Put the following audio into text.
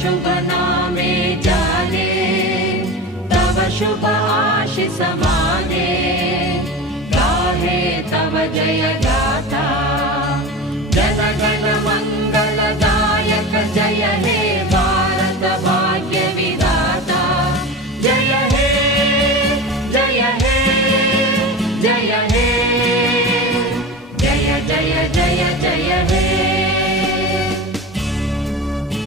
शुभ नामे जाने, तव शुभ आशीष माने, गाहे तव जय गाथा, जन गण मंगल